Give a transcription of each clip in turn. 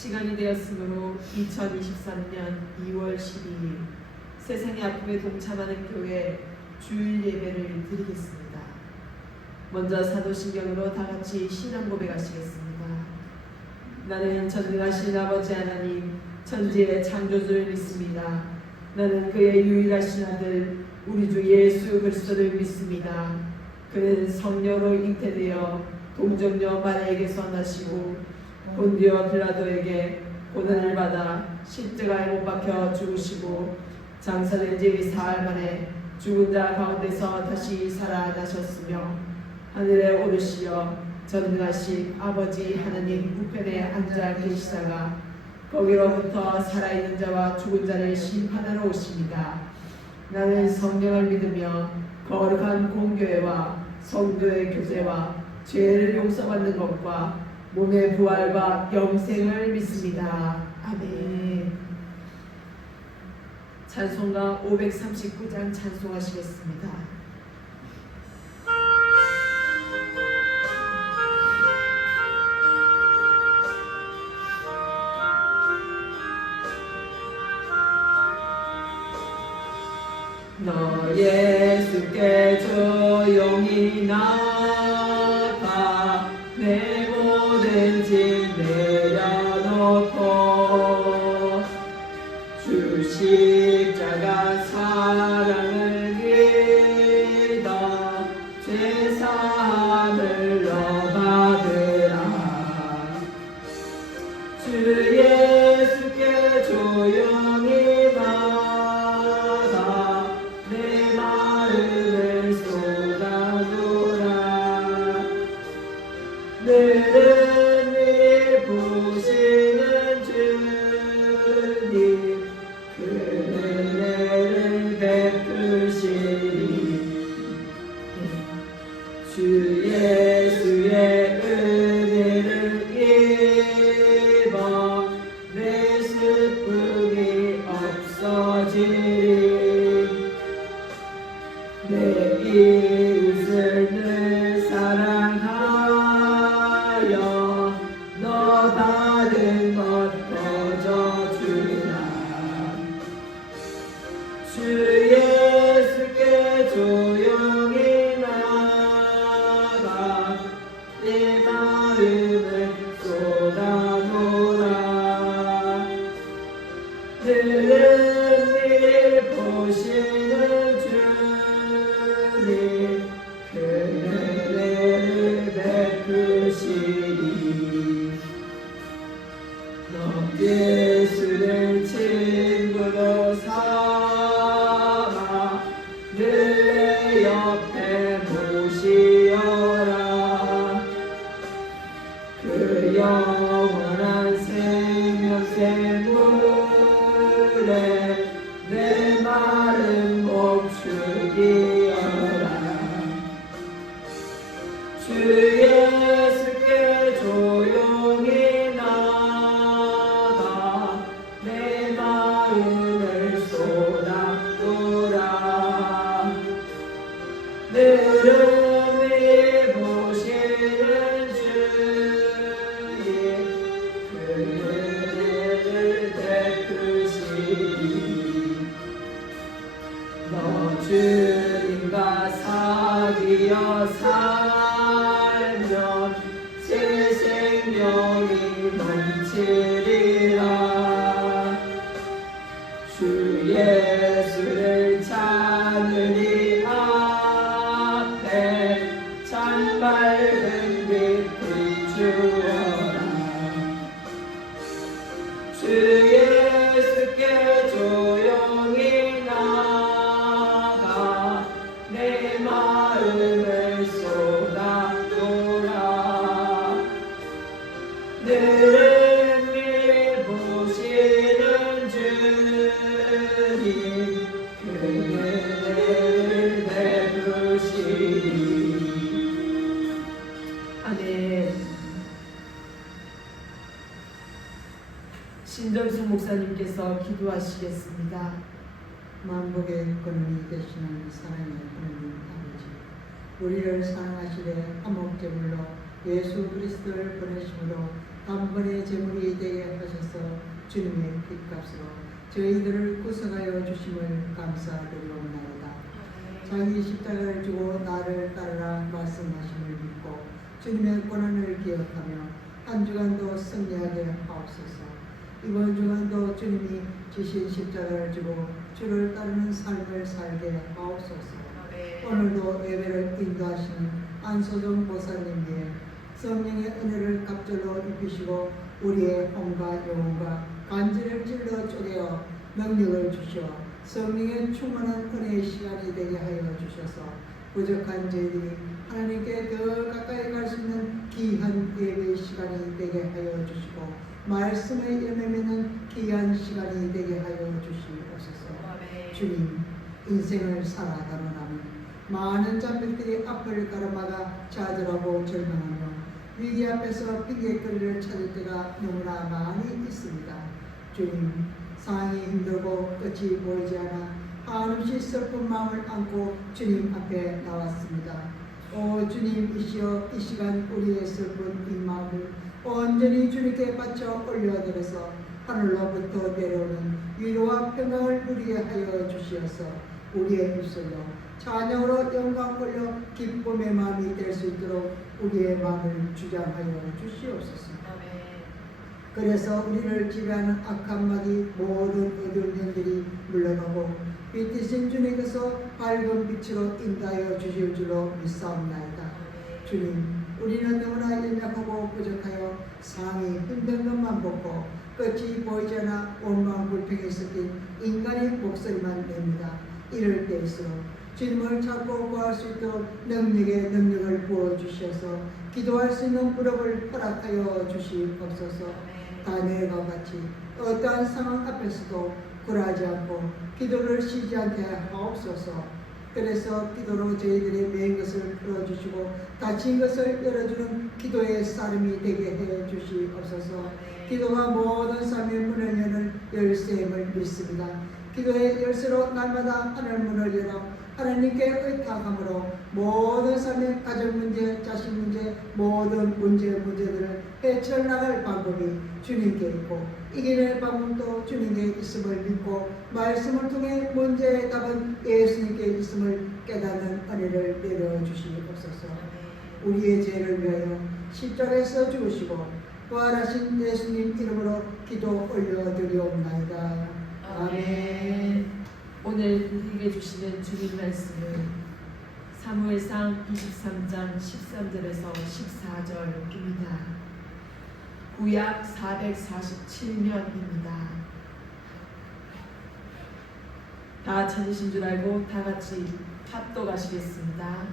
시간이 되었으므로 2023년 2월 12일 세상의 아픔에 동참하는 교회 주일 예배를 드리겠습니다. 먼저 사도신경으로 다같이 신앙 고백하시겠습니다. 나는 전능하신 아버지 하나님 천지의 창조주를 믿습니다. 나는 그의 유일하신 아들 우리 주 예수 그리스도를 믿습니다. 그는 성령으로 잉태되어 동정녀 마리아에게서 나시고 본디오 빌라도에게 고난을 받아 십자가에 못 박혀 죽으시고 장사된 지 사흘 만에 죽은 자 가운데서 다시 살아나셨으며 하늘에 오르시어 전능하신 아버지 하나님 우편에 앉아 계시다가 거기로부터 살아있는 자와 죽은 자를 심판하러 오십니다. 나는 성령을 믿으며 거룩한 공교회와 성도의 교제와 죄를 용서받는 것과 몸의 부활과 영생을 믿습니다. 아멘. 찬송가 539장 찬송하시겠습니다. 너 예수께 조용히 나가 내 모든 짐 내려놓고 주 십자가 사랑을 믿어 죄사함을 너 받으라. 주 예수께 조용히 나가 내 마음을 쏟아놓으라. 늘은 일 보시는 주님 그 은혜를 베푸시리. 주 예수의 은혜를 입어 내 슬픔이 없어지리. 내 이웃을 늘 사랑하여 너 받은 것 거저주라. 주 예수께 조용히 나가 내 마음을 쏟아놓으라. 늘은 일 보시는 주님 그 은혜를 베푸시리. 너 예수를 친구로 삼아 늘 내 옆에 모시어라. 그 영원한 생명샘물에 내 마른 목 죽이어라. 주 예수께 조용히 나가 내 마음을 쏟아놓으라. 늘은 일 보시는 주의 그 은혜를 베푸시리. 너 주님과 사귀어 살면 새 생명이 넘치리라. 주 예수를 찾으니 앞에 참 밝은 빛 비추어라. 주 예수께 조용히 나가 내 마음을 쏟아놓으라. 늘은 일 보시는 주님 그 은혜를 베푸시리. 아멘. 신정수 목사님께서 기도하시겠습니다. 만복의 근원이 되시는 사랑의 하나님 아버지, 우리를 사랑하시되 한 목제물로 예수 그리스도를 보내심으로 단번에 제물이 되게 하셔서 주님의 핏값으로 저희들을 구속하여 주심을 감사드리옵나이다. 자기 십자가를 주고 나를 따르라 말씀하심을 믿고 주님의 권한을 기억하며 한 주간도 승리하게 하옵소서. 이번 주간도 주님이 지신 십자가를 주고 주를 따르는 삶을 살게 하옵소서. 오늘도 예배를 인도하시는 안소정 보살님께 성령의 은혜를 갑절로 입히시고 우리의 몸과 영혼과 간지를 찔러 쪼개어 능력을 주시어 성령의 충만한 은혜의 시간이 되게 하여 주셔서 부족한 저희들이 하나님께 더 가까이 갈 수 있는 귀한 예배의 시간이 되게 하여 주시고 말씀의 열매 맺는 귀한 시간이 되게 하여 주시옵소서. 주님, 인생을 살아가는 나는 많은 잔병들이 앞을 가로막아 좌절하고 절망하며 위기 앞에서 핑계거리를 찾을 때가 너무나 많이 있습니다. 주님, 상황이 힘들고 끝이 보이지 않아 한없이 슬픈 마음을 안고 주님 앞에 나왔습니다. 오 주님이시여, 이 시간 우리의 슬픈 이 마음을 온전히 주님께 바쳐 올려드려서 하늘로부터 내려오는 위로와 평강을 누리게 하여 주시어서 우리의 입술로 찬양으로 영광 올려 기쁨의 마음이 될 수 있도록 우리의 마음을 주장하여 주시옵소서. 그래서 우리를 지배하는 악한 마귀 모든 어두운 년들이 물러가고 빛이신 주님께서 밝은 빛으로 인도하여 주실 줄로 믿사옵나이다. 주님, 우리는 너무나 연약하고 부족하여 상이 힘든 것만 보고 끝이 보이지 않아 원망 불평에 섞인 인간의 목소리만 냅니다. 이럴 때일수록 주님을 찾고 구할 수 있도록 능력을 부어주셔서 기도할 수 있는 무릎을 허락하여 주시옵소서. 다니엘과 같이 어떠한 상황 앞에서도 굴하지 않고 기도를 쉬지 않게 하옵소서. 그래서 기도로 저희들의 매인 것을 풀어주시고 닫힌 것을 열어주는 기도의 사람이 되게 해 주시옵소서. 기도가 모든 삶의 문을 여는 열쇠임을 믿습니다. 기도의 열쇠로 날마다 하늘 문을 열어 하나님께 의탁함으로 모든 삶의 가정 문제, 자식 문제, 모든 문제들을 헤쳐나갈 방법이 주님께 있고 이기는 방법도 주님께 있음을 믿고 말씀을 통해 문제의 답은 예수님께 있음을 깨닫는 은혜를 내려주시옵소서. 우리의 죄를 위하여 십자가에서 죽으시고 부활하신 예수님 이름으로 기도 올려드리옵나이다. 아멘. 오늘 우리에게 주시는 주님 말씀은 사무엘상 23장 13절에서 14절입니다. 구약 447년입니다. 다 찾으신 줄 알고 다 같이 합독하시겠습니다.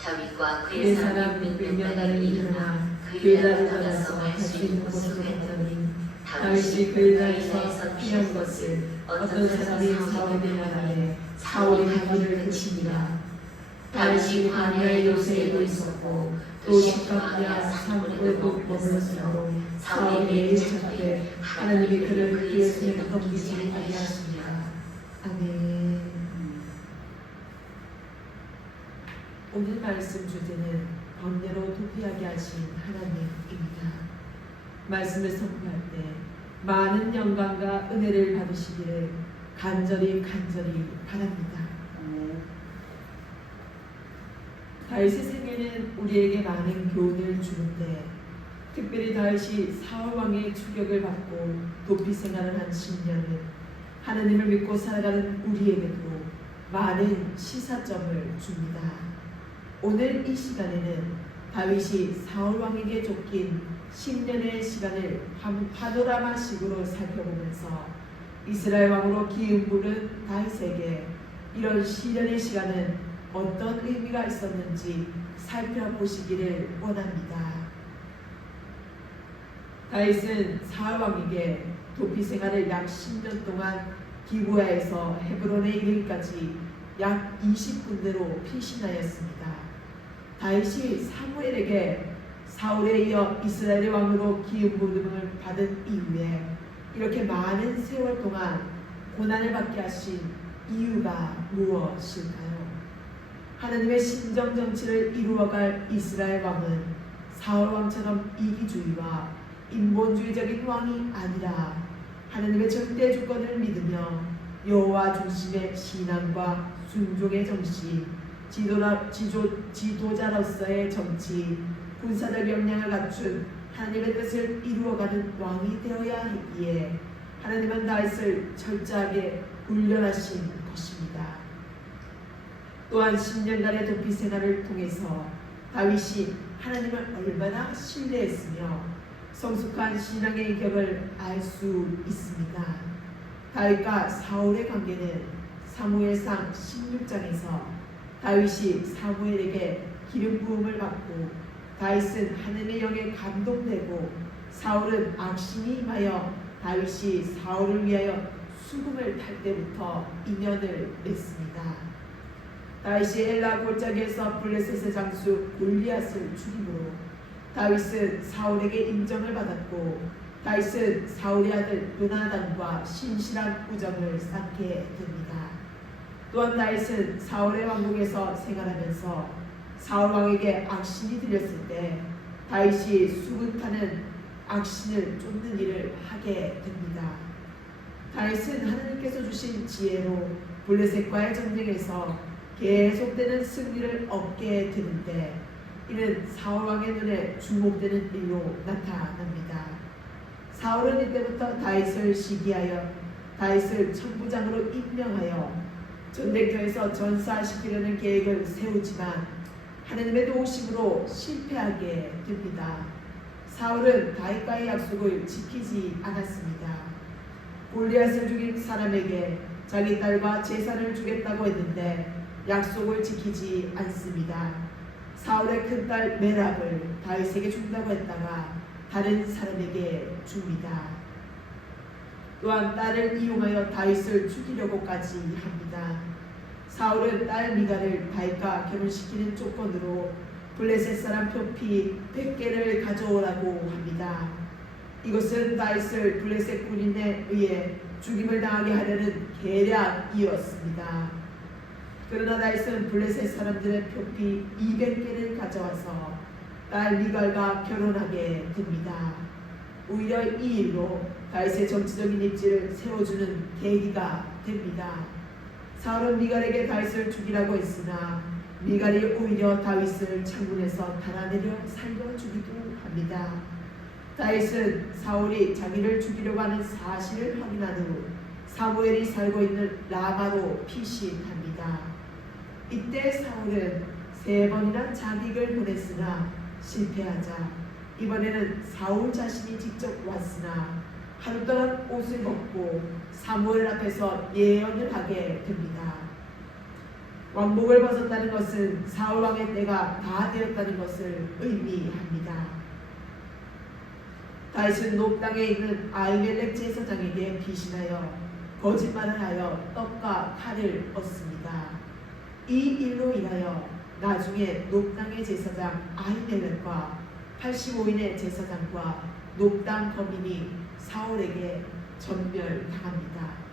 다윗과 그의 그의 사람 사람 600명 나를 일어나 그일라를 떠나서 갈 수 있는 곳으로 갔더니 다윗이 그일라에서 피한 것을 어떤 사람이 사울에게 말하되 사울이 하기를 그치니라. 다윗이 광야의 요새에도 있었고 또 시카냐 산골에도 머물렀으므로 사울이 매일 찾되 하나님이 그를 그의 손에 넘기지 아니하십니다. 아멘. 오늘 말씀 주제는 번뇌로 도피하게 하신 하나님입니다. 말씀을 선포할 때 많은 영광과 은혜를 받으시기를 간절히 바랍니다. 다윗의 생애는 우리에게 많은 교훈을 주는데 특별히 다윗이 사울 왕의 추격을 받고 도피 생활을 한 10년은 하나님을 믿고 살아가는 우리에게도 많은 시사점을 줍니다. 오늘 이 시간에는 다윗이 사울 왕에게 쫓긴 10년의 시간을 파노라마식으로 살펴보면서 이스라엘 왕으로 기름 부른 다윗에게 이런 시련의 시간은 어떤 의미가 있었는지 살펴보시기를 원합니다. 다윗은 사울 왕에게 도피 생활을 약 10년 동안 기브야에서 헤브론에 이르기까지 약 20군데로 피신하였습니다. 다윗이 사무엘에게 사울에 이어 이스라엘의 왕으로 기름 부음을 받은 이후에 이렇게 많은 세월 동안 고난을 받게 하신 이유가 무엇일까요? 하나님의 신정 정치를 이루어갈 이스라엘 왕은 사울 왕처럼 이기주의와 인본주의적인 왕이 아니라 하나님의 절대 주권을 믿으며 여호와 중심의 신앙과 순종의 정신, 지도자로서의 정치, 군사적 역량을 갖춘 하나님의 뜻을 이루어가는 왕이 되어야 했기에 하나님은 다윗을 철저하게 훈련하신 것입니다. 또한 10년간의 도피 생활을 통해서 다윗이 하나님을 얼마나 신뢰했으며 성숙한 신앙의 격을 알 수 있습니다. 다윗과 사울의 관계는 사무엘상 16장에서 다윗이 사무엘에게 기름 부음을 받고 다윗은 하나님의 영에 감동되고 사울은 악심이 임하여 다윗이 사울을 위하여 수금을 탈 때부터 인연을 맺습니다. 다윗이 엘라 골짜기에서 블레셋의 장수 골리앗을 죽임으로 다윗은 사울에게 인정을 받았고 다윗은 사울의 아들 요나단과 신실한 우정을 쌓게 됩니다. 또한 다윗은 사울의 왕국에서 생활하면서 사울 왕에게 악신이 들렸을 때 다윗이 수군 타는 악신을 쫓는 일을 하게 됩니다. 다윗은 하나님께서 주신 지혜로 블레셋과의 전쟁에서 계속되는 승리를 얻게 되는데 이는 사울 왕의 눈에 주목되는 일로 나타납니다. 사울은 이때부터 다윗을 시기하여 다윗을 천부장으로 임명하여 전쟁터에서 전사시키려는 계획을 세우지만 하나님의 도우심으로 실패하게 됩니다. 사울은 다윗과의 약속을 지키지 않았습니다. 골리앗을 죽인 사람에게 자기 딸과 재산을 주겠다고 했는데 약속을 지키지 않습니다. 사울의 큰딸 메랍을 다윗에게 준다고 했다가 다른 사람에게 줍니다. 또한 딸을 이용하여 다윗을 죽이려고까지 합니다. 사울은 딸 미갈을 다윗과 결혼시키는 조건으로 블레셋 사람 표피 100개를 가져오라고 합니다. 이것은 다윗을 블레셋 군인에 의해 죽임을 당하게 하려는 계략이었습니다. 그러나 다윗은 블레셋 사람들의 표피 200개를 가져와서 딸 미갈과 결혼하게 됩니다. 오히려 이 일로 다윗의 정치적인 입지를 세워주는 계기가 됩니다. 사울은 미갈에게 다윗을 죽이라고 했으나 미갈이 오히려 다윗을 창문에서 달아내려 살려주기도 합니다. 다윗은 사울이 자기를 죽이려고 하는 사실을 확인한 후 사무엘이 살고 있는 라마로 피신합니다. 이때 사울은 3번이나 자객을 보냈으나 실패하자 이번에는 사울 자신이 직접 왔으나 하루 동안 옷을 벗고 사무엘 앞에서 예언을 하게 됩니다. 왕복을 벗었다는 것은 사울 왕의 때가 다 되었다는 것을 의미합니다. 다윗은 높당에 있는 아히멜렉 제사장에게 피신하여 거짓말을 하여 떡과 칼을 얻습니다. 이 일로 인하여 나중에 높당의 제사장 아히멜렉과 85인의 제사장과 높당 거민이 사울에게 전멸당합니다.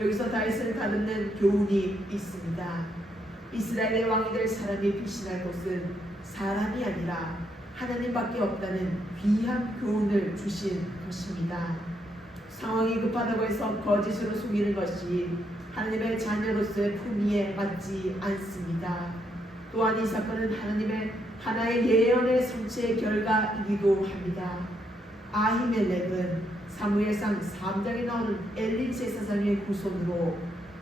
여기서 다윗을 다듬는 교훈이 있습니다. 이스라엘의 왕이 될 사람이 피신할 곳은 사람이 아니라 하나님밖에 없다는 귀한 교훈을 주신 것입니다. 상황이 급하다고 해서 거짓으로 속이는 것이 하나님의 자녀로서의 품위에 맞지 않습니다. 또한 이 사건은 하나의 예언의 성취의 결과이기도 합니다. 아히멜렉은 사무엘상 3장에 나오는 엘리 제사장의 후손으로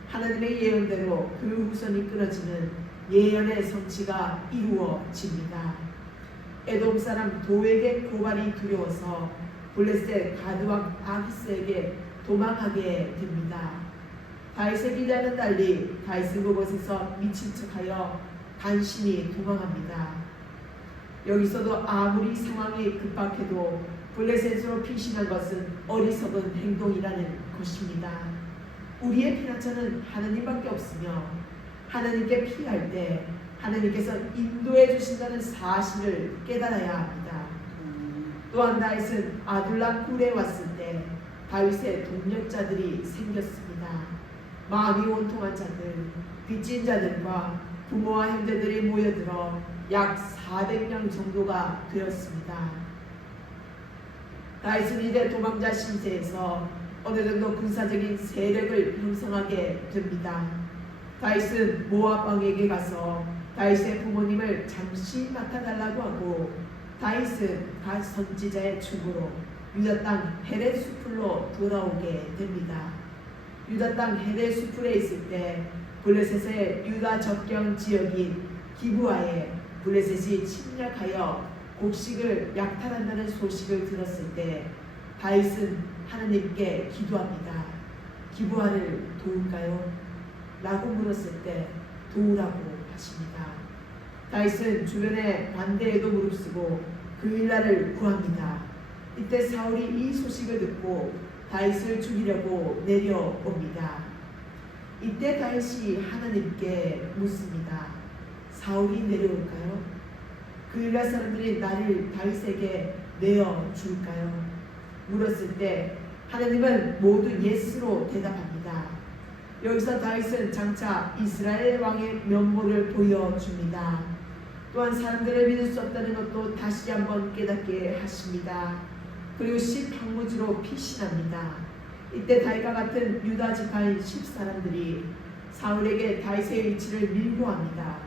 하나님의 예언대로 그 후손이 끊어지는 예언의 성취가 이루어집니다. 에돔 사람 도에게 고발이 두려워서 블레셋 가드왕 아기스에게 도망하게 됩니다. 다윗의 기대와는 달리 다윗은 그곳에서 미친 척하여 간신히 도망합니다. 여기서도 아무리 상황이 급박해도 블레셋으로 피신한 것은 어리석은 행동이라는 것입니다. 우리의 피난처는 하나님밖에 없으며 하나님께 피할 때 하나님께서 인도해 주신다는 사실을 깨달아야 합니다. 또한 다윗은 아둘람 굴에 왔을 때 다윗의 동력자들이 생겼습니다. 마음이 원통한 자들, 빚진 자들과 부모와 형제들이 모여들어 약 400명 정도가 되었습니다. 다윗은 이제 도망자 신세에서 어느 정도 군사적인 세력을 형성하게 됩니다. 다윗은 모압 왕에게 가서 다윗의 부모님을 잠시 맡아달라고 하고 다윗은 갓 선지자의 충고로 유다 땅 헤렛 수풀로 돌아오게 됩니다. 유다 땅 헤렛 수풀에 있을 때 블레셋의 유다 접경 지역인 기브아에 블레셋이 침략하여 곡식을 약탈한다는 소식을 들었을 때 다윗은 하나님께 기도합니다. 기브아를 도울까요? 라고 물었을 때 도우라고 하십니다. 다윗은 주변의 반대에도 무릅쓰고 그 일날을 구합니다. 이때 사울이 이 소식을 듣고 다윗을 죽이려고 내려옵니다. 이때 다윗이 하나님께 묻습니다. 사울이 내려올까요? 그 일날 사람들이 나를 다윗에게 내어줄까요? 물었을 때 하나님은 모두 예스로 대답합니다. 여기서 다윗은 장차 이스라엘 왕의 면모를 보여줍니다. 또한 사람들을 믿을 수 없다는 것도 다시 한번 깨닫게 하십니다. 그리고 10황무지로 피신합니다. 이때 다윗과 같은 유다 지파인 10사람들이 사울에게 다윗의 위치를 밀고합니다.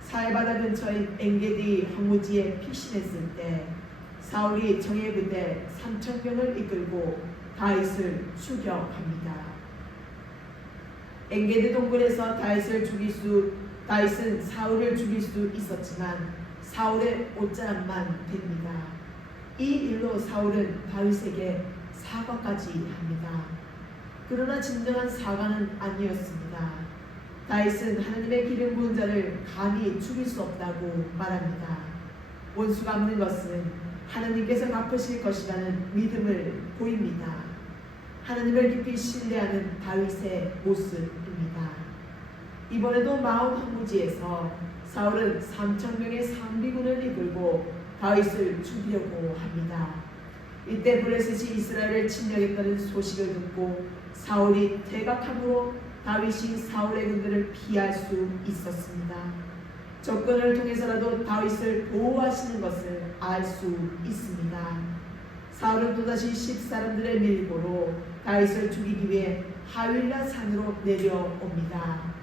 사해바다 근처인 엔게디 황무지에 피신했을 때 사울이 정예부대 3,000명을 이끌고 다윗을 추격합니다. 엔게디 동굴에서 다윗은 사울을 죽일 수 있었지만 사울의 옷자락만 됩니다. 이 일로 사울은 다윗에게 사과까지 합니다. 그러나 진정한 사과는 아니었습니다. 다윗은 하나님의 기름 부은 자를 감히 죽일 수 없다고 말합니다. 원수가 없는 것은 하나님께서 갚으실 것이라는 믿음을 보입니다. 하나님을 깊이 신뢰하는 다윗의 모습입니다. 이번에도 마온 황무지에서 사울은 3,000명의 상비군을 이끌고 다윗을 죽이려고 합니다. 이때 블레셋이 이스라엘을 침략했다는 소식을 듣고 사울이 퇴각함으로 다윗이 사울의 군대를 피할 수 있었습니다. 접근을 통해서라도 다윗을 보호하시는 것을 알 수 있습니다. 사울은 또다시 10사람들의 밀고로 다윗을 죽이기 위해 하윌라 산으로 내려옵니다.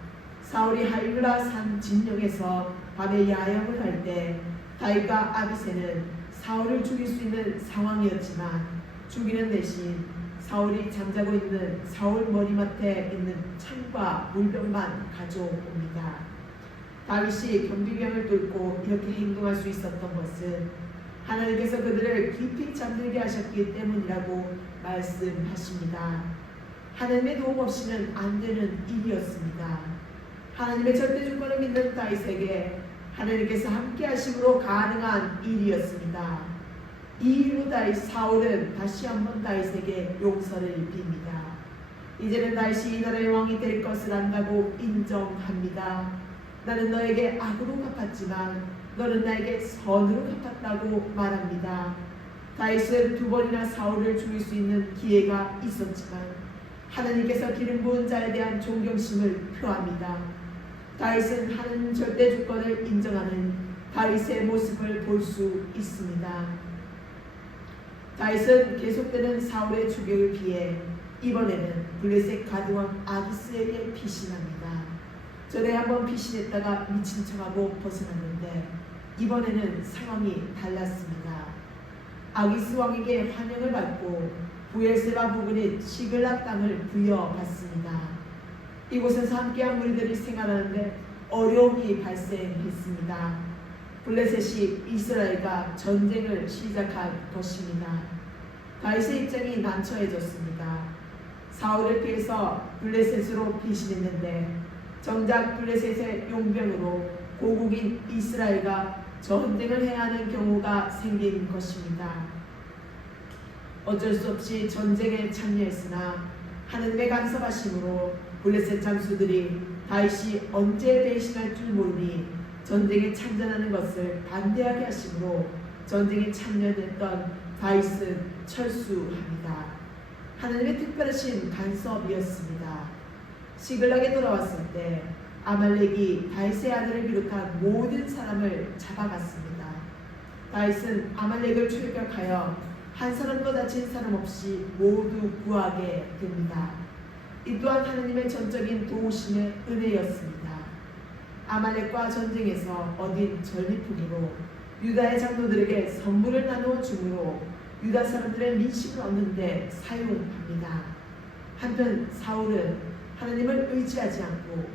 사울이 하윌라 산 진영에서 밤에 야영을 할 때 다윗과 아비새는 사울을 죽일 수 있는 상황이었지만 죽이는 대신 사울이 잠자고 있는 사울 머리맡에 있는 창과 물병만 가져옵니다. 다윗이 경비병을 뚫고 이렇게 행동할 수 있었던 것은 하나님께서 그들을 깊이 잠들게 하셨기 때문이라고 말씀하십니다. 하나님의 도움 없이는 안 되는 일이었습니다. 하나님의 절대 주권을 믿는 다윗에게 하나님께서 함께 하심으로 가능한 일이었습니다. 이 일로 사울은 다시 한번 다윗에게 용서를 빕니다. 이제는 다윗이 이 나라의 왕이 될 것을 안다고 인정합니다. 나는 너에게 악으로 갚았지만 너는 나에게 선으로 갚았다고 말합니다. 다윗은 2번이나 사울을 죽일 수 있는 기회가 있었지만 하나님께서 기름 부은 자에 대한 존경심을 표합니다. 다윗은 하나님 절대 주권을 인정하는 다윗의 모습을 볼 수 있습니다. 다윗은 계속되는 사울의 추격을 피해 이번에는 블레셋 가드왕 아기스에게 피신합니다. 전에 한번 피신했다가 미친 척하고 벗어났는데 이번에는 상황이 달랐습니다. 아기스 왕에게 환영을 받고 부엘세바 부근인 시글락 땅을 부여받습니다. 이곳에서 함께한 무리들이 생활하는데 어려움이 발생했습니다. 블레셋이 이스라엘과 전쟁을 시작한 것입니다. 다윗의 입장이 난처해졌습니다. 사울을 피해서 블레셋으로 피신했는데 정작 블레셋의 용병으로 고국인 이스라엘과 전쟁을 해야 하는 경우가 생긴 것입니다. 어쩔 수 없이 전쟁에 참여했으나 하나님의 간섭하심으로 블레셋 장수들이 다윗이 언제 배신할 줄 모르니 전쟁에 참전하는 것을 반대하게 하심으로 전쟁에 참여했던 다윗은 철수합니다. 하나님의 특별하신 간섭이었습니다. 시글락에 돌아왔을 때 아말렉이 다윗의 아들을 비롯한 모든 사람을 잡아갔습니다. 다윗은 아말렉을 출격하여 한 사람도 다친 사람 없이 모두 구하게 됩니다. 이 또한 하나님의 전적인 도우심의 은혜였습니다. 아말렉과 전쟁에서 얻은 전리품으로 유다의 장로들에게 선물을 나누어 주므로 유다 사람들의 민심을 얻는 데 사용합니다. 한편 사울은 하나님을 의지하지 않고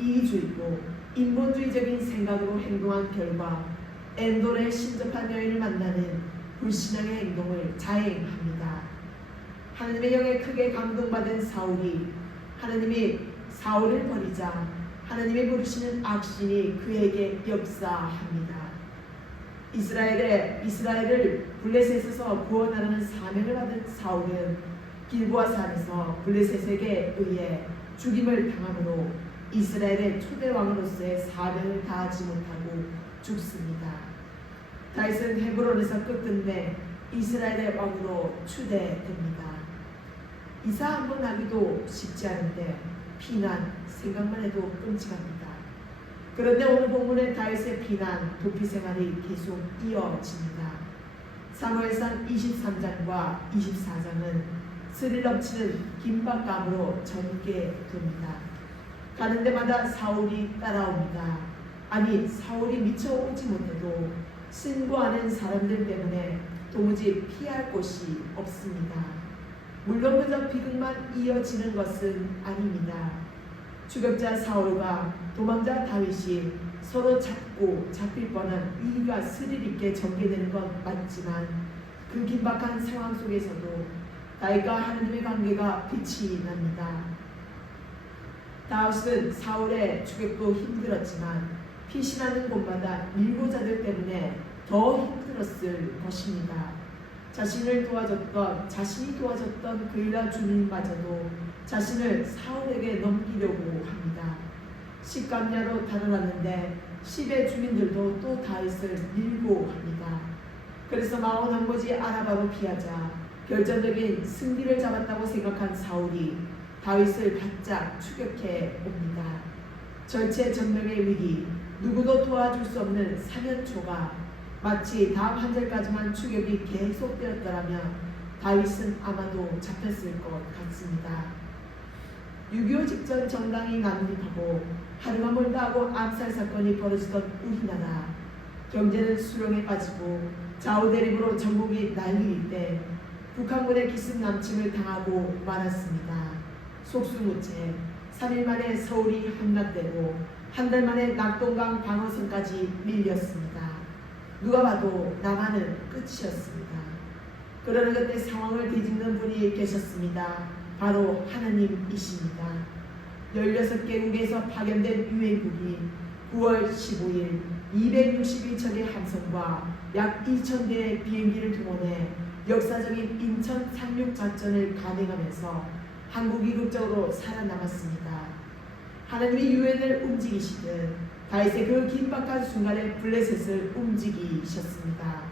이기주의고 인본주의적인 생각으로 행동한 결과 엔돌의 신접한 여인을 만나는 불신앙의 행동을 자행합니다. 하나님의 영에 크게 감동받은 사울이 하나님이 사울을 버리자 하나님이 부르시는 악신이 그에게 역사합니다. 이스라엘을 블레셋에서 구원하라는 사명을 받은 사울은 길보아 산에서 블레셋에게 의해 죽임을 당함으로 이스라엘의 초대 왕으로서의 사명을 다하지 못하고 죽습니다. 다윗은 헤브론에서 끝끝내 이스라엘의 왕으로 추대됩니다. 이사 한번 하기도 쉽지 않은데 비난 생각만 해도 끔찍합니다. 그런데 오늘 본문의 다윗의 비난 도피 생활이 계속 이어집니다. 사무엘상 23장과 24장은 스릴 넘치는 긴박감으로 전개됩니다. 가는 데마다 사울이 따라옵니다. 아니 사울이 미처 오지 못해도 신고하는 사람들 때문에 도무지 피할 곳이 없습니다. 물론 그저 비극만 이어지는 것은 아닙니다. 추격자 사울과 도망자 다윗이 서로 잡고 잡힐 뻔한 위기가 스릴 있게 전개되는 건 맞지만 그 긴박한 상황 속에서도 다윗과 하나님의 관계가 빛이 납니다. 다윗은 사울의 추격도 힘들었지만 피신하는 곳마다 밀고자들 때문에 더 힘들었을 것입니다. 자신이 도와줬던 그 유다 주민마저도 자신을 사울에게 넘기려고 합니다. 십감야로 달아났는데 십의 주민들도 또 다윗을 밀고 합니다. 그래서 마온 황무지 아라바로 피하자 결정적인 승리를 잡았다고 생각한 사울이 다윗을 바짝 추격해 옵니다. 절체절명의 위기, 누구도 도와줄 수 없는 사면초가 마치 다음 한 절까지만 추격이 계속되었더라면 다윗은 아마도 잡혔을 것 같습니다. 6.25 직전 정당이 난립하고 하루가 멀다 하고 암살 사건이 벌어지던 우리나라, 경제는 수렁에 빠지고 좌우대립으로 전국이 난리일 때 북한군의 기습 남침을 당하고 말았습니다. 속수무책, 3일 만에 서울이 함락되고 한 달 만에 낙동강 방어선까지 밀렸습니다. 누가 봐도 남한은 끝이었습니다. 그러는 그때 상황을 뒤집는 분이 계셨습니다. 바로 하나님이십니다. 16개국에서 파견된 유엔국이 9월 15일 261척의 함선과 약 2,000대의 비행기를 동원해 역사적인 인천 상륙 작전을 감행하면서 한국이 극적으로 살아남았습니다. 하나님이 유엔을 움직이시듯 다윗의 그 긴박한 순간에 블레셋을 움직이셨습니다.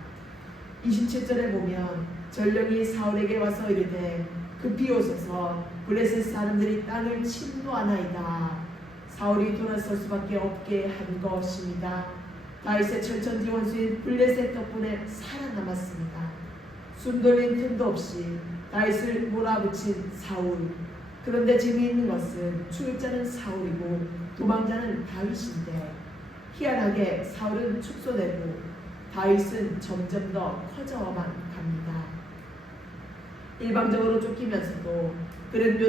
27절에 보면 전령이 사울에게 와서 이르되 급히 오소서 블레셋 사람들이 땅을 침노하나이다. 사울이 돌아설 수밖에 없게 한 것입니다. 다윗의 철천지 원수인 블레셋 덕분에 살아남았습니다. 숨돌린 틈도 없이 다윗을 몰아붙인 사울. 그런데 재미있는 것은 추격자는 사울이고 도망자는 다윗인데 희한하게 사울은 축소되고 다윗은 점점 더 커져만 갑니다. 일방적으로 쫓기면서도 그는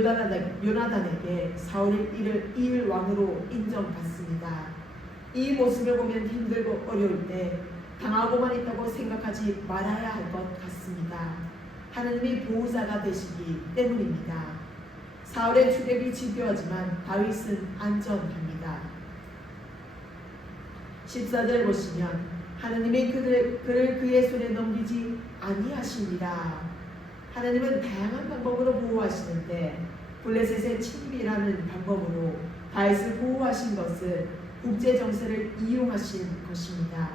요나단에게 사울을 이을 왕으로 인정받습니다. 이 모습을 보면 힘들고 어려울 때 당하고만 있다고 생각하지 말아야 할 것 같습니다. 하나님이 보호자가 되시기 때문입니다. 사울의 추격이 집요하지만 다윗은 안전합니다. 14절 보시면 하나님이 그를 그의 손에 넘기지 아니하십니다. 하나님은 다양한 방법으로 보호하시는데 블레셋의 침입이라는 방법으로 다윗을 보호하신 것은 국제정세를 이용하신 것입니다.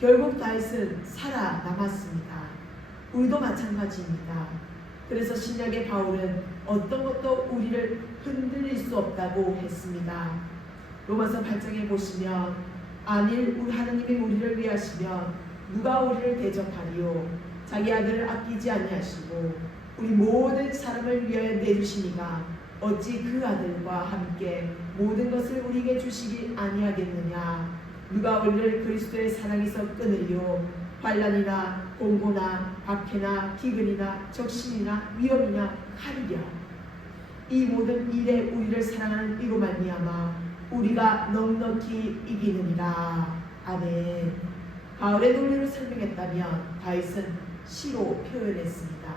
결국 다윗은 살아남았습니다. 우리도 마찬가지입니다. 그래서 신약의 바울은 어떤 것도 우리를 흔들릴 수 없다고 했습니다. 로마서 8장에 보시면 안일 하나님이 우리를 위하시면 누가 우리를 대적하리요? 자기 아들을 아끼지 아니하시고 우리 모든 사람을 위하여 내주시니가 어찌 그 아들과 함께 모든 것을 우리에게 주시기 아니하겠느냐? 누가 우리를 그리스도의 사랑에서 끊으리요? 환난이나 공고나 박해나 기근이나 적신이나 위험이나 칼이랴. 이 모든 일에 우리를 사랑하는 이로 말미암아 우리가 넉넉히 이기느니라. 아멘. 가을의 논리로 설명했다면 다윗은 시로 표현했습니다.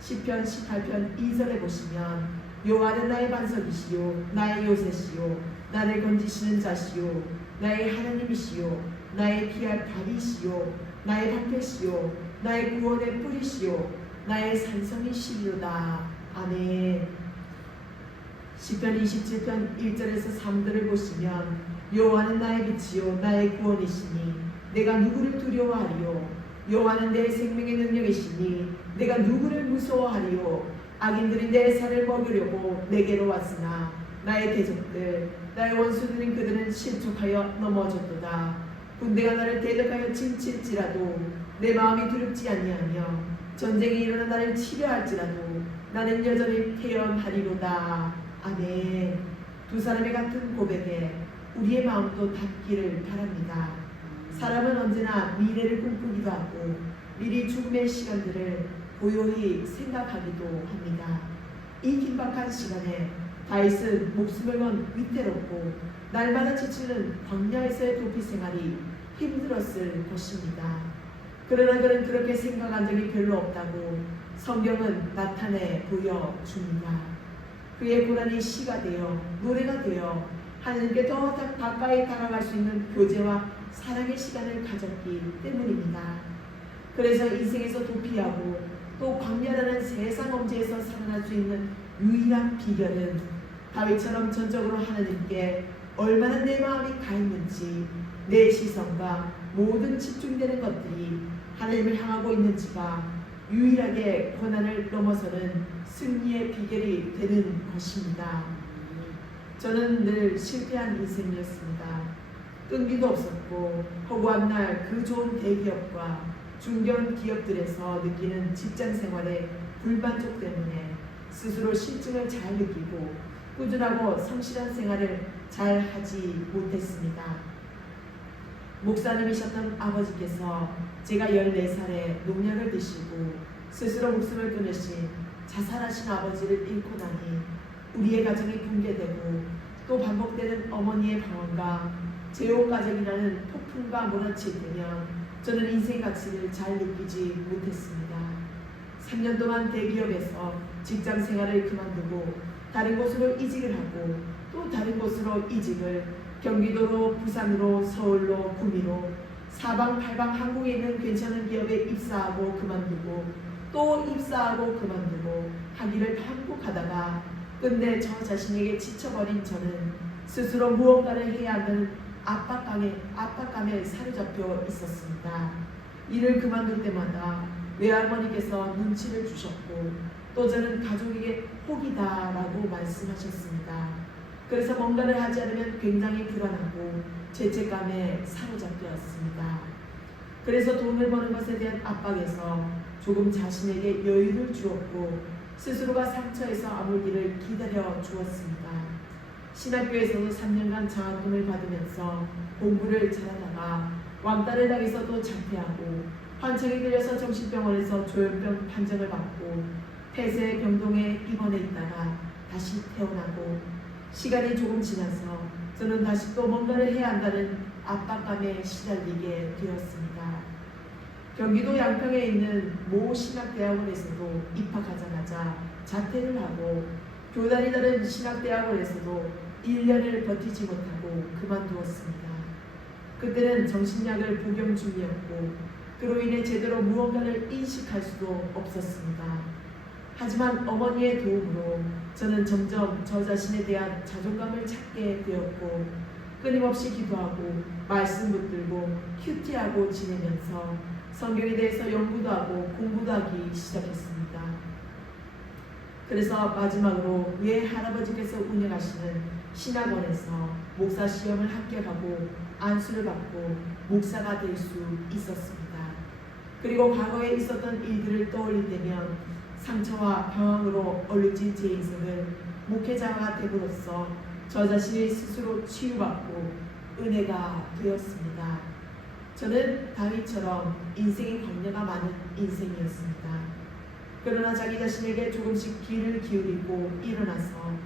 시편 18편 2절에 보시면 여호와는 나의 반석이시요 나의 요새시요 나를 건지시는 자시요 나의 하나님이시요 나의 피할 발이시요 나의 방패시요 나의 구원의 뿌리시요 나의 산성이시로다. 아멘. 시편 27편 1절에서 3절을 보시면 여호와는 나의 빛이요 나의 구원이시니 내가 누구를 두려워하리요? 여호와는 내 생명의 능력이시니 내가 누구를 무서워하리요? 악인들이 내 살을 먹으려고 내게로 왔으나 나의 대적들 나의 원수들인 그들은 실족하여 넘어졌도다. 군대가 나를 대적하여 침칠지라도 내 마음이 두렵지 아니하며 전쟁이 일어나 나를 치려할지라도 나는 여전히 태연하리로다. 아멘. 두 사람의 같은 고백에 우리의 마음도 닿기를 바랍니다. 사람은 언제나 미래를 꿈꾸기도 하고 미리 죽음의 시간들을 고요히 생각하기도 합니다. 이 긴박한 시간에 다윗은 목숨을 건 위태롭고 날마다 지치는 광야에서의 도피 생활이 힘들었을 것입니다. 그러나 그는 그렇게 생각한 적이 별로 없다고 성경은 나타내 보여줍니다. 그의 고난이 시가 되어 노래가 되어 하나님께 더 가까이 다가갈 수 있는 교제와 사랑의 시간을 가졌기 때문입니다. 그래서 인생에서 도피하고 또 광야라는 세상 엄지에서 살아날 수 있는 유일한 비결은 다윗처럼 전적으로 하나님께 얼마나 내 마음이 가 있는지, 내 시선과 모든 집중되는 것들이 하나님을 향하고 있는지가 유일하게 고난을 넘어서는 승리의 비결이 되는 것입니다. 저는 늘 실패한 인생이었습니다. 끈기도 없었고 허구한 날 그 좋은 대기업과 중견 기업들에서 느끼는 직장 생활의 불만족 때문에 스스로 실증을 잘 느끼고 꾸준하고 성실한 생활을 잘 하지 못했습니다. 목사님이셨던 아버지께서 제가 14살에 농약을 드시고 스스로 목숨을 끊으신 자살하신 아버지를 잃고 나니 우리의 가정이 붕괴되고 또 반복되는 어머니의 방황과 제호 가정이라는 폭풍과 몰아칠 때면 저는 인생 가치를 잘 느끼지 못했습니다. 3년 동안 대기업에서 직장 생활을 그만두고 다른 곳으로 이직을 하고 또 다른 곳으로 이직을 경기도로 부산으로 서울로 구미로 사방팔방 한국에 있는 괜찮은 기업에 입사하고 그만두고 또 입사하고 그만두고 하기를 반복하다가 끝내 저 자신에게 지쳐버린 저는 스스로 무언가를 해야 하는 압박감에 사로잡혀 있었습니다. 일을 그만둘 때마다 외할머니께서 눈치를 주셨고 또 저는 가족에게 혹이다라고 말씀하셨습니다. 그래서 뭔가를 하지 않으면 굉장히 불안하고 죄책감에 사로잡혔습니다. 그래서 돈을 버는 것에 대한 압박에서 조금 자신에게 여유를 주었고 스스로가 상처에서 아물기를 기다려 주었습니다. 신학교에서도 3년간 장학금을 받으면서 공부를 잘하다가 왕따를 당해서도 자퇴하고 환청이 들려서 정신병원에서 조현병 판정을 받고 폐쇄 병동에 입원해 있다가 다시 태어나고 시간이 조금 지나서 저는 다시 또 뭔가를 해야 한다는 압박감에 시달리게 되었습니다. 경기도 양평에 있는 모 신학대학원에서도 입학하자마자 자퇴를 하고 교단이 다른 신학대학원에서도 1년을 버티지 못하고 그만두었습니다. 그때는 정신약을 복용 중이었고 그로 인해 제대로 무언가를 인식할 수도 없었습니다. 하지만 어머니의 도움으로 저는 점점 저 자신에 대한 자존감을 찾게 되었고 끊임없이 기도하고 말씀 붙들고 큐티하고 지내면서 성경에 대해서 연구도 하고 공부도 하기 시작했습니다. 그래서 마지막으로 외할아버지께서 운영하시는 신학원에서 목사 시험을 합격하고 안수를 받고 목사가 될 수 있었습니다. 그리고 과거에 있었던 일들을 떠올릴 때면 상처와 방황으로 얼룩진 제 인생을 목회자가 됨으로써 저 자신이 스스로 치유받고 은혜가 되었습니다. 저는 다윗처럼 인생의 광야가 많은 인생이었습니다. 그러나 자기 자신에게 조금씩 귀를 기울이고 일어나서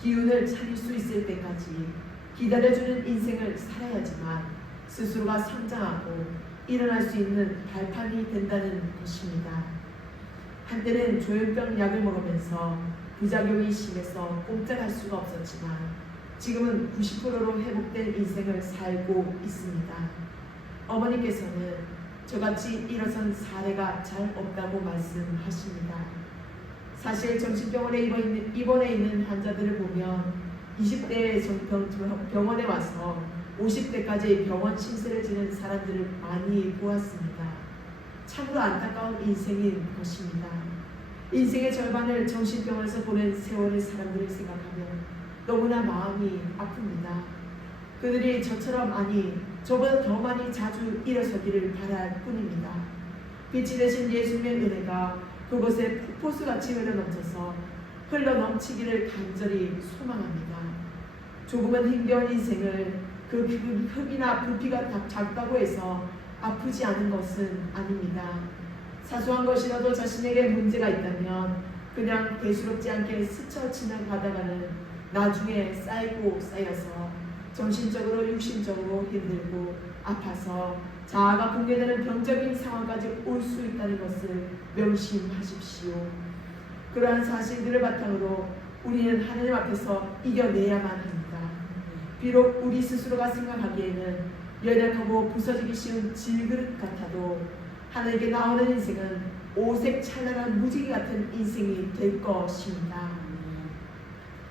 기운을 차릴 수 있을 때까지 기다려주는 인생을 살아야지만 스스로가 성장하고 일어날 수 있는 발판이 된다는 것입니다. 한때는 조현병 약을 먹으면서 부작용이 심해서 꼼짝할 수가 없었지만 지금은 90%로 회복된 인생을 살고 있습니다. 어머니께서는 저같이 일어선 사례가 잘 없다고 말씀하십니다. 사실 정신병원에 입원해 있는 환자들을 보면 20대에 병원에 와서 50대까지 병원 신세를 지는 사람들을 많이 보았습니다. 참으로 안타까운 인생인 것입니다. 인생의 절반을 정신병원에서 보낸 세월의 사람들을 생각하면 너무나 마음이 아픕니다. 그들이 저처럼 아니 저보다 더 많이 자주 일어서기를 바랄 뿐입니다. 빛이 되신 예수님의 은혜가 그곳에 폭포수같이 흘러넘쳐서 흘러넘치기를 간절히 소망합니다. 조금은 힘겨운 인생을 그 흡이나 부피가 작다고 해서 아프지 않은 것은 아닙니다. 사소한 것이라도 자신에게 문제가 있다면 그냥 대수롭지 않게 스쳐 지나가다가는 나중에 쌓이고 쌓여서 정신적으로 육신적으로 힘들고 아파서 자아가 붕괴되는 병적인 상황까지 올 수 있다는 것을 명심하십시오. 그러한 사실들을 바탕으로 우리는 하나님 앞에서 이겨내야만 합니다. 비록 우리 스스로가 생각하기에는 연약하고 부서지기 쉬운 질그릇 같아도 하나님께 나오는 인생은 오색 찬란한 무지개 같은 인생이 될 것입니다.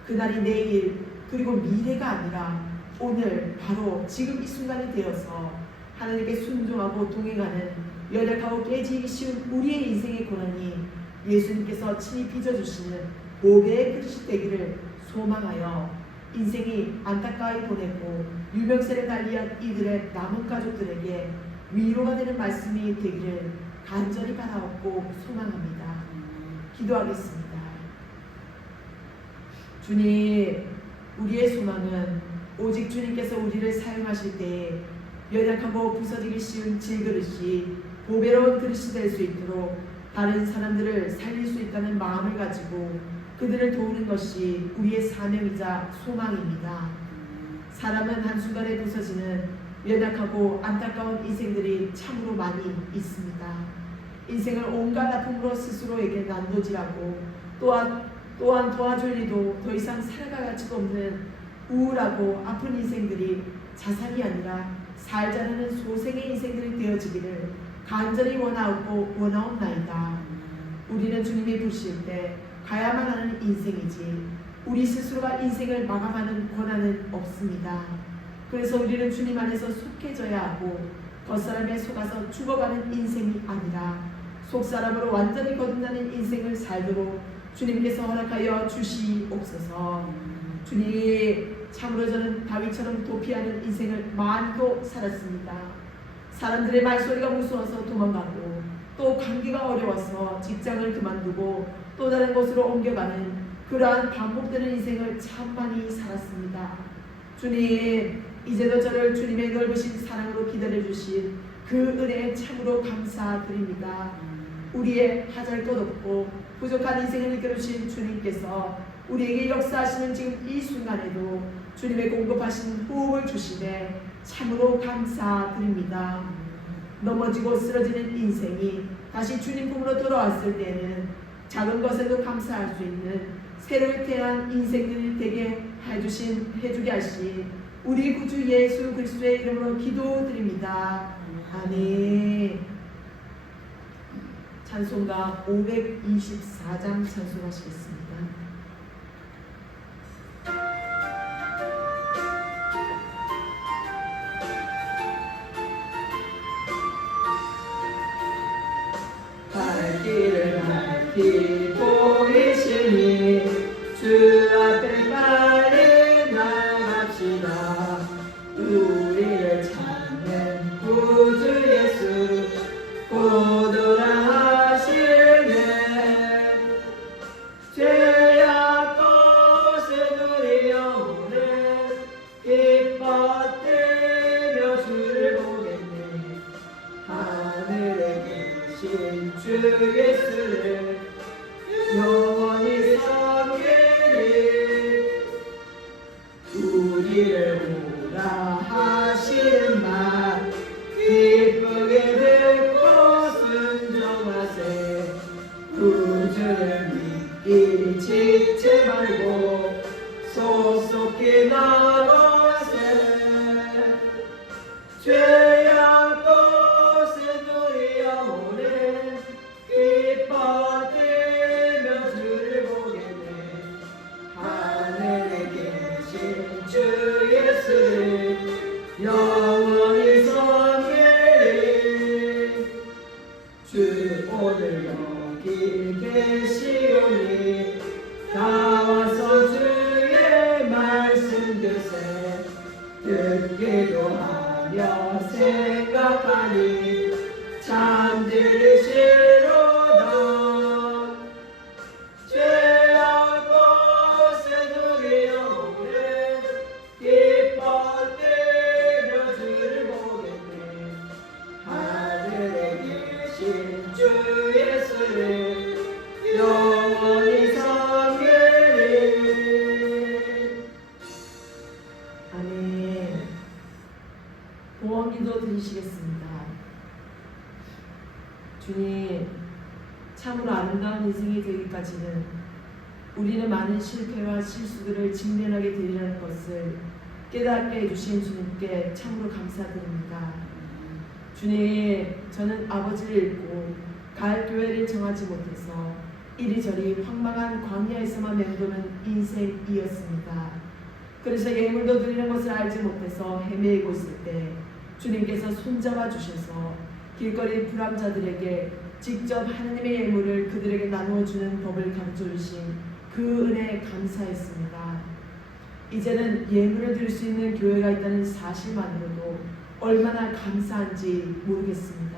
그날이 내일 그리고 미래가 아니라 오늘 바로 지금 이 순간이 되어서 하나님께 순종하고 동행하는 연약하고 깨지기 쉬운 우리의 인생의 고난이 예수님께서 친히 빚어주시는 보배의 그릇이 되기를 소망하여 인생이 안타까이 보내고 유명세를 달리한 이들의 남은 가족들에게 위로가 되는 말씀이 되기를 간절히 바라옵고 소망합니다. 기도하겠습니다. 주님, 우리의 소망은 오직 주님께서 우리를 사용하실 때에 연약하고 부서지기 쉬운 질그릇이 보배로운 그릇이 될 수 있도록 다른 사람들을 살릴 수 있다는 마음을 가지고 그들을 도우는 것이 우리의 사명이자 소망입니다. 사람은 한순간에 부서지는 연약하고 안타까운 인생들이 참으로 많이 있습니다. 인생을 온갖 아픔으로 스스로에게 난도질하고 또한 도와줄 이도 더 이상 살아갈 가치가 없는 우울하고 아픈 인생들이 자살이 아니라 살자라는 소생의 인생들이 되어지기를 간절히 원하옵나이다. 우리는 주님이 부르실 때 가야만 하는 인생이지 우리 스스로가 인생을 마감하는 권한은 없습니다. 그래서 우리는 주님 안에서 속해져야 하고 겉사람에 속아서 죽어가는 인생이 아니라 속사람으로 완전히 거듭나는 인생을 살도록 주님께서 허락하여 주시옵소서. 주님, 참으로 저는 다윗처럼 도피하는 인생을 많이도 살았습니다. 사람들의 말소리가 무서워서 도망가고 또 감기가 어려워서 직장을 그만두고 또 다른 곳으로 옮겨가는 그러한 반복되는 인생을 참 많이 살았습니다. 주님, 이제도 저를 주님의 넓으신 사랑으로 기다려주신 그 은혜에 참으로 감사드립니다. 우리의 하잘 것 없고 부족한 인생을 이끌어주신 주님께서 우리에게 역사하시는 지금 이 순간에도 주님의 공급하신 호흡을 주시네 참으로 감사드립니다. 넘어지고 쓰러지는 인생이 다시 주님 품으로 돌아왔을 때는 작은 것에도 감사할 수 있는 새로 태어난 인생들이 되게 해주게 하신 우리 구주 예수 그리스도의 이름으로 기도드립니다. 아멘. 찬송가 524장 찬송하시겠습니다. 갈 길을 밝히 보이시니 주 앞에 빨리 나갑시다. 우리를 찾는 구주 예수 곧 예수를 영원히 섬기리. 우리를 오라 하시는 말 기쁘게 듣고 순종하세. 구주를 믿기 지체 말고 소속히 나가세. 죄악 곳에 너희 영혼을 기뻐하며 주를 보겠네. 하늘에 계신 주 예수를 영원히 섬기리. 주 오늘 여기 계시오니 나와서 주의 말씀 듣세. 듣기도 하며 생각하니 잠들으시로다. 죄악 곳에 누리 영혼을 기뻐하며 주를 보겠네. 하늘에 계신 주 예수를 영원히 섬기리. 아멘. 봉헌기도 드리시겠습니다. 주님, 참으로 아름다운 인생이 되기까지는 우리는 많은 실패와 실수들을 직면하게 되리라는 것을 깨닫게 해주신 주님께 참으로 감사드립니다. 주님, 저는 아버지를 잃고 갈 교회를 정하지 못해서 이리저리 황망한 광야에서만 맴도는 인생이었습니다. 그래서 예물도 드리는 것을 알지 못해서 헤매이고 있을 때 주님께서 손잡아 주셔서 길거리 불암자들에게 직접 하느님의 예물을 그들에게 나누어 주는 법을 가르쳐 주신 그 은혜에 감사했습니다. 이제는 예물을 드릴 수 있는 교회가 있다는 사실만으로도 얼마나 감사한지 모르겠습니다.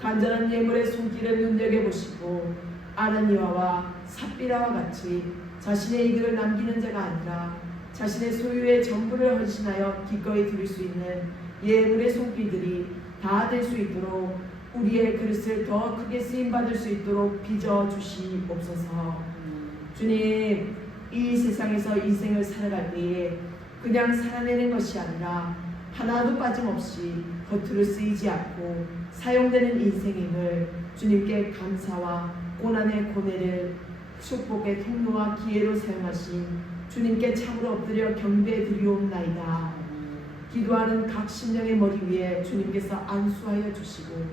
간절한 예물의 손길을 눈여겨보시고 아나니아와 삽비라와 같이 자신의 이득을 남기는 자가 아니라 자신의 소유의 전부를 헌신하여 기꺼이 드릴 수 있는 예물의 손길들이 다 될 수 있도록 우리의 그릇을 더 크게 쓰임받을 수 있도록 빚어주시옵소서. 주님, 이 세상에서 인생을 살아갈 때에 그냥 살아내는 것이 아니라 하나도 빠짐없이 겉으로 쓰이지 않고 사용되는 인생임을 주님께 감사와 고난의 고뇌를 축복의 통로와 기회로 사용하신 주님께 참으로 엎드려 경배드리옵나이다. 기도하는 각 심령의 머리 위에 주님께서 안수하여 주시고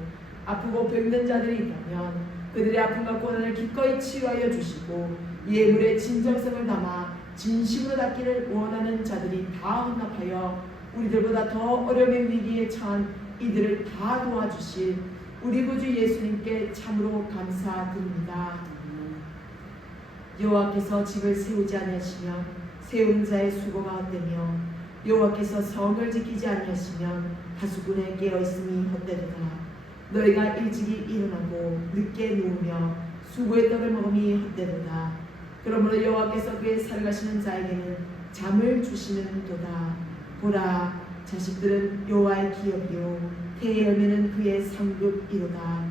아프고 병든 자들이 있다면 그들의 아픔과 고난을 기꺼이 치유하여 주시고 예물의 진정성을 담아 진심으로 닿기를 원하는 자들이 다 헌납하여 우리들보다 더 어려움의 위기에 처한 이들을 다 도와주실 우리 구주 예수님께 참으로 감사드립니다. 여호와께서 집을 세우지 아니하시면 세운 자의 수고가 헛되며 여호와께서 성을 지키지 아니하시면 다수군에 깨어있음이 헛되도다. 너희가 일찍이 일어나고 늦게 누우며 수고의 떡을 먹음이 헛되도다. 그러므로 여호와께서 그의 살아가시는 자에게는 잠을 주시는도다. 보라, 자식들은 여호와의 기업이요 태의 열매는 그의 상급이로다.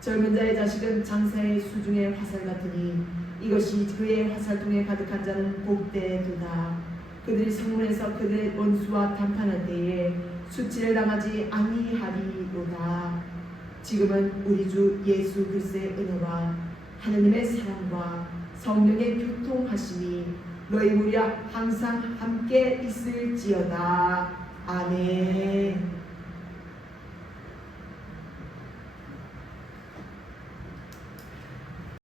젊은 자의 자식은 장사의 수중의 화살 같으니 이것이 그의 화살통에 가득한 자는 복되도다. 그들이 성문에서 그들의 원수와談판할 때에 수치를 당하지 아니하리로다. 지금은 우리 주 예수 그리스도의 은혜와 하느님의 사랑과 성령의 교통하심이 너희 무리와 항상 함께 있을지어다. 아멘.